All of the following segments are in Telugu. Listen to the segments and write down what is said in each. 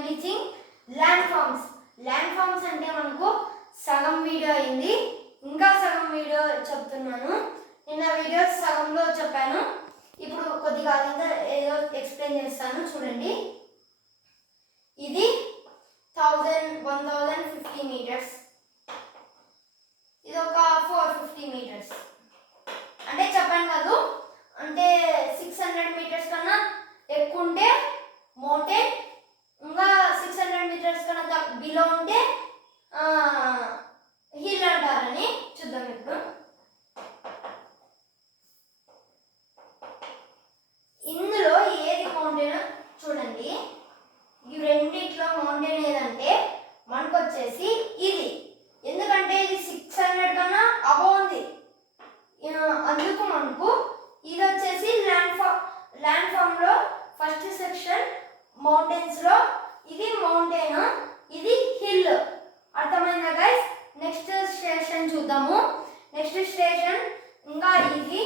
am teaching land forms. Land forms అంటే మనకు సగం వీడియో అయింది, ఇంకా సగం వీడియో చెప్తున్నాను. నిన్న వీడియో సగంలో చెప్పాను, ఇప్పుడు కొద్దిగా అదంతా ఏదో ఎక్స్ప్లెయిన్ చేస్తాను చూడండి. ఇది 1050 మీటర్స్, ఇది ఒక 450 మీటర్స్. అంటే చెప్పాను కాదు, అంటే 600 మీటర్స్ కన్నా ఎక్కువ ఉంటే మౌంటైన్, ఇంకా 600 మీటర్స్ కన్నా బిలో ఉంటే హిల్ అంటారని చూద్దాం. ఇప్పుడు ఇందులో ఏది మౌంటైన్ చూడండి. ఈ రెండిట్లో మౌంటైన్ ఏదంటే మనకు వచ్చేసి ఇది, ఎందుకంటే ఇది 600 కన్నా అబవ్ ఉంది, అందుకు మనకు ఇది వచ్చేసి ల్యాండ్ ఫామ్ లో ఫస్ట్ సెక్షన్ మౌంటైన్స్ లో ఇది మౌంటైన్, ఇది హిల్. అర్థమైందా గైస్? నెక్స్ట్ స్టేషన్ చూద్దాము. నెక్స్ట్ స్టేషన్ ఇంకా ఈజీ,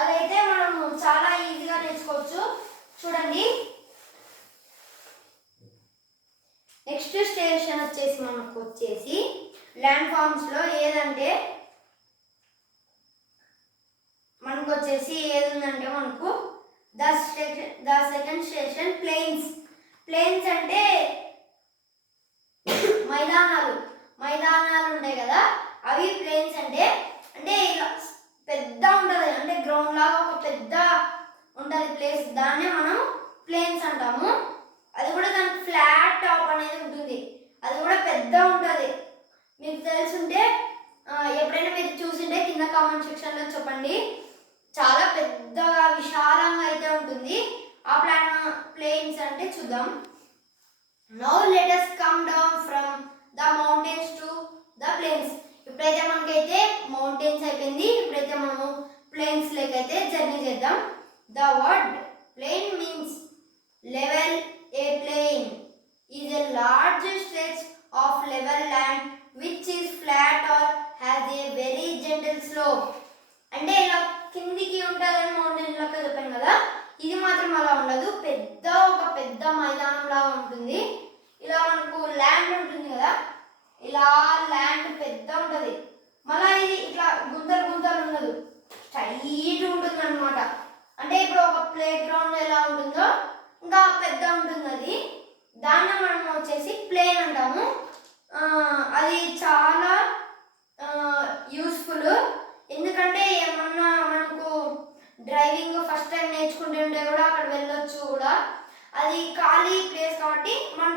అదైతే మనము చాలా ఈజీగా నేర్చుకోవచ్చు. చూడండి, నెక్స్ట్ స్టేషన్ వచ్చేసి మనకు వచ్చేసి ల్యాండ్ ఫామ్స్ లో ఏదంటే మనకు వచ్చేసి ఏది ఉందంటే మనకు the second station plains. Plains అంటే మైదానాలు ఉంటాయి కదా, అవి ప్లెయిన్స్ అంటే ఇలా పెద్ద ఉంటుంది, అంటే గ్రౌండ్ లాగా ఒక పెద్ద ఉంటుంది ప్లేస్, దాన్నే మనం ప్లెయిన్స్ అంటాము. అది కూడా దానికి ఫ్లాట్ టాప్ అనేది ఉంటుంది, అది కూడా పెద్ద ఉంటుంది. మీకు తెలుసుంటే ఎప్పుడైనా మీరు చూసింటే కింద కామెంట్ సెక్షన్లో చెప్పండి. చాలా పెద్దగా విశాలంగా అయితే ఉంటుంది ఆ ప్లెయిన్స్ అంటే. చూద్దాం. Now let us come down from the mountains to the plains. ఇప్పుడైతే మనకైతే మౌంటైన్స్ అయిపోయింది, ఇప్పుడైతే మనము ప్లెయిన్స్ లేకైతే జర్నీ చేద్దాం. The word plain means level. A plain is a large stretch of level land which is flat or has a very gentle slope. అంటే ఇలా కిందికి ఉంటుందని మౌంటైన్ లెక్క చెప్పాను కదా, ఇది మాత్రం అలా ఉండదు, ఒక పెద్ద మైదానం లాగా ఉంటుంది. ఇలా మనకు ల్యాండ్ ఉంటుంది కదా, ఇలా ల్యాండ్ పెద్ద ఉంటుంది, మళ్ళీ ఇది ఇట్లా గుంతలు ఉండదు, స్ట్రైట్ ఉంటుంది అనమాట. అంటే ఇప్పుడు ఒక ప్లే గ్రౌండ్ ఎలా ఉంటుందో ఇంకా పెద్ద ఉంటుంది అది, దాన్ని మనం వచ్చేసి ప్లేన్ అంటాము. అది చాలా యూస్ఫుల్, ఎందుకంటే ఏమన్నా మనకు డ్రైవింగ్ ఫస్ట్ టైం నేర్చుకుంటే ఉంటే కూడా అక్కడ వెళ్ళొచ్చు కూడా, అది ఖాళీ ప్లేస్ కాబట్టి మనం